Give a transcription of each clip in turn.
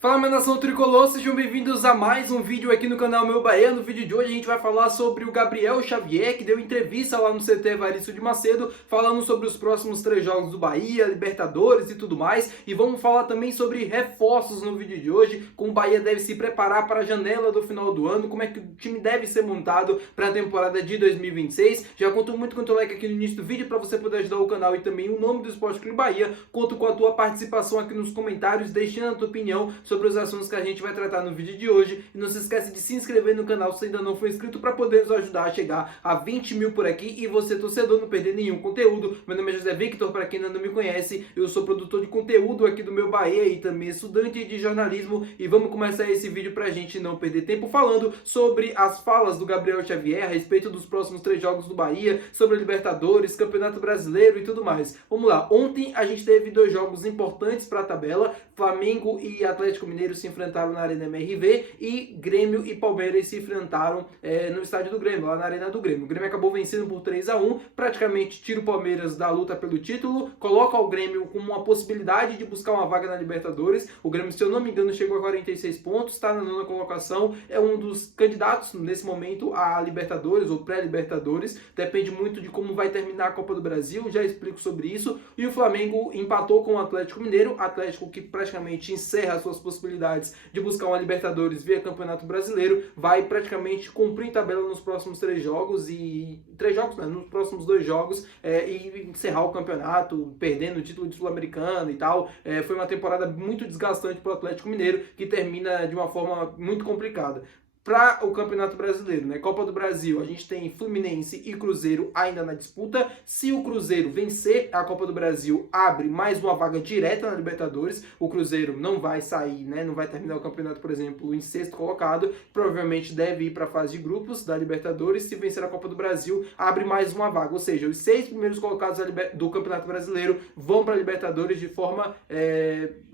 Fala, minha nação tricolor, sejam bem-vindos a mais um vídeo aqui no canal Meu Bahia. No vídeo de hoje a gente vai falar sobre o Gabriel Xavier, que deu entrevista lá no CT Evaristo de Macedo, falando sobre os próximos 3 jogos do Bahia, Libertadores e tudo mais. E vamos falar também sobre reforços no vídeo de hoje, como o Bahia deve se preparar para a janela do final do ano, como é que o time deve ser montado para a temporada de 2026. Já conto muito com o teu like aqui no início do vídeo para você poder ajudar o canal e também o nome do Esporte Clube Bahia. Conto com a tua participação aqui nos comentários, deixando a tua opinião sobre os assuntos que a gente vai tratar no vídeo de hoje. E não se esquece de se inscrever no canal se ainda não for inscrito, para poder nos ajudar a chegar a 20 mil por aqui e você, torcedor, não perder nenhum conteúdo. Meu nome é José Victor, para quem ainda não me conhece, eu sou produtor de conteúdo aqui do Meu Bahia e também estudante de jornalismo. E vamos começar esse vídeo para a gente não perder tempo falando sobre as falas do Gabriel Xavier a respeito dos próximos 3 jogos do Bahia, sobre a Libertadores, Campeonato Brasileiro e tudo mais. Vamos lá, ontem a gente teve 2 jogos importantes para a tabela. Flamengo e Atlético Mineiro se enfrentaram na Arena MRV e Grêmio e Palmeiras se enfrentaram no estádio do Grêmio, lá na Arena do Grêmio. O Grêmio acabou vencendo por 3-1, praticamente tira o Palmeiras da luta pelo título, coloca o Grêmio com uma possibilidade de buscar uma vaga na Libertadores. O Grêmio, se eu não me engano, chegou a 46 pontos, está na 9ª colocação, é um dos candidatos nesse momento a Libertadores ou pré-Libertadores, depende muito de como vai terminar a Copa do Brasil, já explico sobre isso. E o Flamengo empatou com o Atlético Mineiro, Atlético que praticamente encerra suas possibilidades de buscar uma Libertadores via Campeonato Brasileiro, vai praticamente cumprir tabela nos próximos 3 jogos e 3 jogos, né, nos próximos 2 jogos e encerrar o campeonato, perdendo o título de Sul-Americano e tal. Foi uma temporada muito desgastante para o Atlético Mineiro, que termina de uma forma muito complicada. Para o Campeonato Brasileiro, né? Copa do Brasil, a gente tem Fluminense e Cruzeiro ainda na disputa. Se o Cruzeiro vencer a Copa do Brasil, abre mais uma vaga direta na Libertadores. O Cruzeiro não vai sair, né? Não vai terminar o campeonato, por exemplo, em 6º colocado. Provavelmente deve ir para a fase de grupos da Libertadores. Se vencer a Copa do Brasil, abre mais uma vaga. Ou seja, os 6 primeiros colocados do Campeonato Brasileiro vão para a Libertadores de forma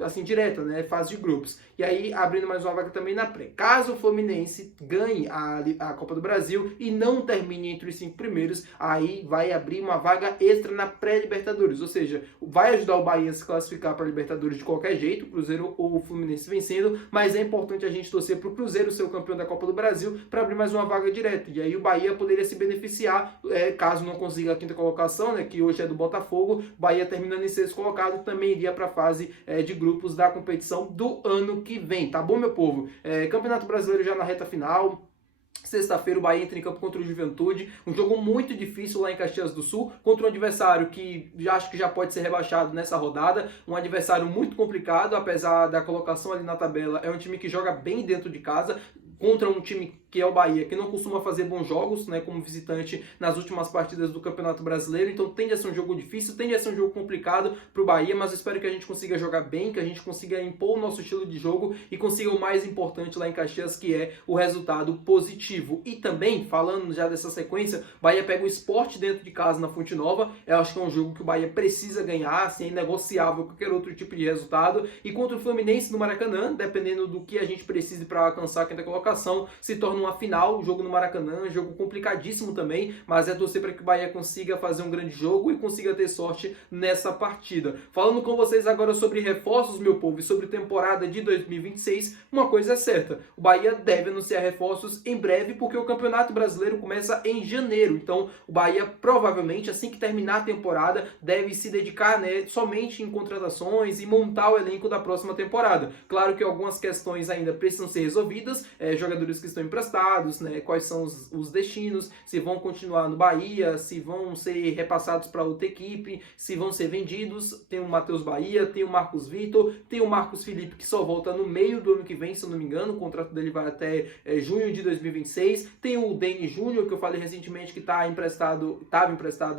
assim direta, né? Fase de grupos. E aí, abrindo mais uma vaga também na pré. Caso o Fluminense ganhe a Copa do Brasil e não termine entre os 5 primeiros, aí vai abrir uma vaga extra na pré-Libertadores, ou seja, vai ajudar o Bahia a se classificar para a Libertadores de qualquer jeito, o Cruzeiro ou o Fluminense vencendo, mas é importante a gente torcer para o Cruzeiro ser o campeão da Copa do Brasil para abrir mais uma vaga direta, e aí o Bahia poderia se beneficiar, caso não consiga a 5ª colocação, né, que hoje é do Botafogo. O Bahia terminando em 6º colocado também iria para a fase de grupos da competição do ano que vem, tá bom, meu povo? Campeonato Brasileiro já na reta final. Sexta-feira o Bahia entra em campo contra o Juventude, um jogo muito difícil lá em Caxias do Sul, contra um adversário que acho que já pode ser rebaixado nessa rodada, um adversário muito complicado, apesar da colocação ali na tabela. É um time que joga bem dentro de casa, contra um time que é o Bahia, que não costuma fazer bons jogos, né, como visitante nas últimas partidas do Campeonato Brasileiro. Então tende a ser um jogo difícil, tende a ser um jogo complicado para o Bahia, mas eu espero que a gente consiga jogar bem, que a gente consiga impor o nosso estilo de jogo e consiga o mais importante lá em Caxias, que é o resultado positivo. E também, falando já dessa sequência, o Bahia pega o Sport dentro de casa na Fonte Nova. Eu acho que é um jogo que o Bahia precisa ganhar, assim, é inegociável qualquer outro tipo de resultado. E contra o Fluminense no Maracanã, dependendo do que a gente precise para alcançar a 5ª colocação, se torna uma final, jogo no Maracanã, jogo complicadíssimo também, mas é torcer para que o Bahia consiga fazer um grande jogo e consiga ter sorte nessa partida. Falando com vocês agora sobre reforços, meu povo, e sobre temporada de 2026, uma coisa é certa, o Bahia deve anunciar reforços em breve, porque o Campeonato Brasileiro começa em janeiro, então o Bahia provavelmente, assim que terminar a temporada, deve se dedicar, né, somente em contratações e montar o elenco da próxima temporada. Claro que algumas questões ainda precisam ser resolvidas, jogadores que estão emprestados, né, quais são os destinos, se vão continuar no Bahia, se vão ser repassados para outra equipe, se vão ser vendidos. Tem o Matheus Bahia, tem o Marcos Vitor, tem o Marcos Felipe, que só volta no meio do ano que vem, se eu não me engano, o contrato dele vai até junho de 2026, tem o Deni Júnior, que eu falei recentemente que estava emprestado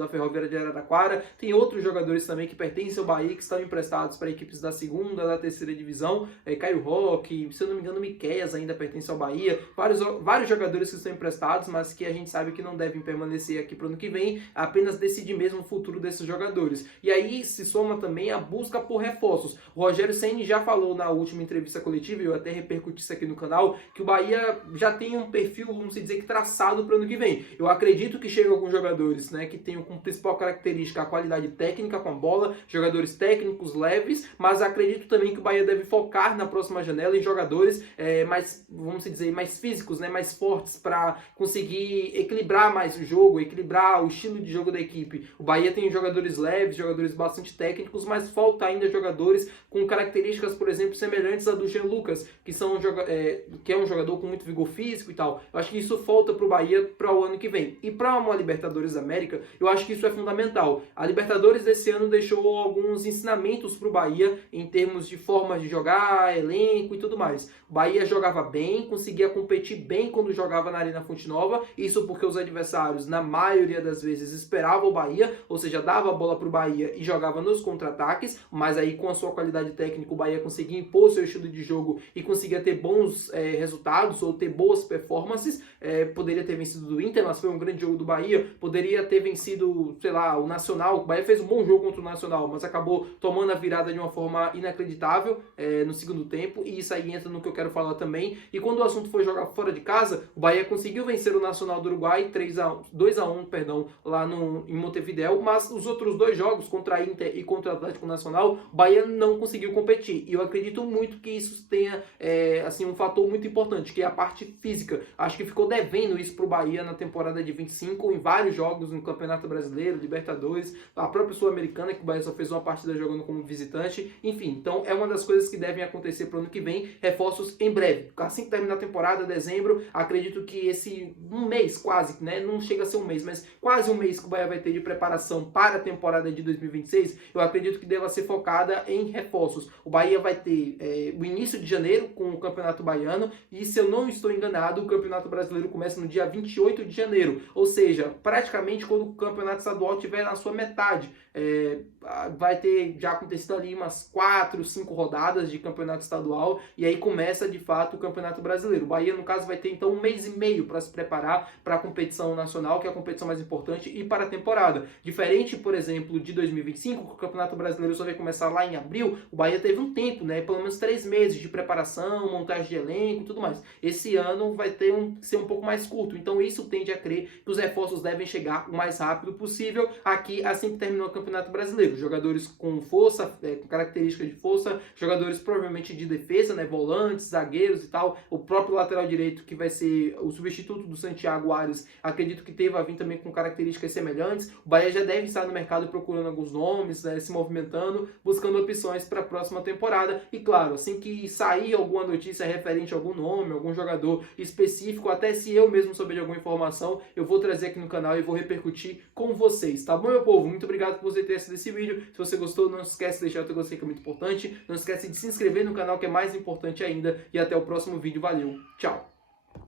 à Ferroviária de Araraquara, tem outros jogadores também que pertencem ao Bahia, que estão emprestados para equipes da 2ª, da 3ª divisão, Caio Roque, se eu não me engano, Miqueias ainda pertence ao Bahia, vários jogadores que estão emprestados, mas que a gente sabe que não devem permanecer aqui para o ano que vem, apenas decidir mesmo o futuro desses jogadores. E aí se soma também a busca por reforços. O Rogério Ceni já falou na última entrevista coletiva, e eu até repercuti isso aqui no canal, que o Bahia já tem um perfil, vamos dizer, que traçado para o ano que vem. Eu acredito que chegam alguns jogadores, né, que tenham como principal característica a qualidade técnica com a bola, jogadores técnicos leves, mas acredito também que o Bahia deve focar na próxima janela em jogadores mais, vamos dizer, mais físicos, né, mais fortes, para conseguir equilibrar mais o jogo, equilibrar o estilo de jogo da equipe. O Bahia tem jogadores leves, jogadores bastante técnicos, mas falta ainda jogadores com características, por exemplo, semelhantes à do Jean Lucas, que é um jogador com muito vigor físico e tal. Eu acho que isso falta para o Bahia para o ano que vem. E para uma Libertadores da América, eu acho que isso é fundamental. A Libertadores desse ano deixou alguns ensinamentos para o Bahia em termos de formas de jogar, elenco e tudo mais. O Bahia jogava bem, conseguia competir bem quando jogava na Arena Fonte Nova, isso porque os adversários, na maioria das vezes, esperavam o Bahia, ou seja, dava a bola para o Bahia e jogava nos contra-ataques, mas aí com a sua qualidade técnica o Bahia conseguia impor seu estilo de jogo e conseguia ter bons resultados ou ter boas performances. Poderia ter vencido do Inter, mas foi um grande jogo do Bahia. Poderia ter vencido, sei lá, o Nacional. O Bahia fez um bom jogo contra o Nacional, mas acabou tomando a virada de uma forma inacreditável no segundo tempo, e isso aí entra no que eu quero falar também. E quando o assunto foi jogar fora de casa, o Bahia conseguiu vencer o Nacional do Uruguai 2-1, lá em Montevidéu, mas os outros dois jogos, contra a Inter e contra o Atlético Nacional, o Bahia não conseguiu competir. E eu acredito muito que isso tenha assim, um fator muito importante, que é a parte física. Acho que ficou devendo isso para o Bahia na temporada de 25, em vários jogos no Campeonato Brasileiro, Libertadores, a própria Sul-Americana, que o Bahia só fez uma partida jogando como visitante. Enfim, então é uma das coisas que devem acontecer para o ano que vem, reforços em breve. Assim que terminar a temporada, dezembro, acredito que um mês quase, né, não chega a ser um mês, mas quase um mês que o Bahia vai ter de preparação para a temporada de 2026, eu acredito que deva ser focada em reforços. O Bahia vai ter o início de janeiro com o Campeonato Baiano, e se eu não estou enganado, o Campeonato Brasileiro começa no dia 28 de janeiro, ou seja, praticamente quando o Campeonato Estadual estiver na sua metade. Vai ter já acontecido ali umas 4, 5 rodadas de Campeonato Estadual, e aí começa de fato o Campeonato Brasileiro. O Bahia, no caso, vai ter então um mês e meio para se preparar para a competição nacional, que é a competição mais importante, e para a temporada. Diferente, por exemplo, de 2025, que o Campeonato Brasileiro só vai começar lá em abril, o Bahia teve um tempo, né, pelo menos 3 meses de preparação, montagem de elenco e tudo mais. Esse ano vai ser um pouco mais curto, então isso tende a crer que os reforços devem chegar o mais rápido possível aqui, assim que terminar o Campeonato Brasileiro. Jogadores com força, com características de força, jogadores provavelmente de defesa, né, volantes, zagueiros e tal. O próprio lateral direito, que vai ser o substituto do Santiago Arias, acredito que vai vir também com características semelhantes. O Bahia já deve estar no mercado procurando alguns nomes, né, se movimentando, buscando opções para a próxima temporada. E claro, assim que sair alguma notícia referente a algum nome, algum jogador específico, até se eu mesmo souber de alguma informação, eu vou trazer aqui no canal e vou repercutir com vocês, tá bom, meu povo? Muito obrigado por você ter assistido esse vídeo. Se você gostou, não esquece de deixar o teu gostei, que é muito importante. Não esquece de se inscrever no canal, que é mais importante ainda. E até o próximo vídeo. Valeu, tchau!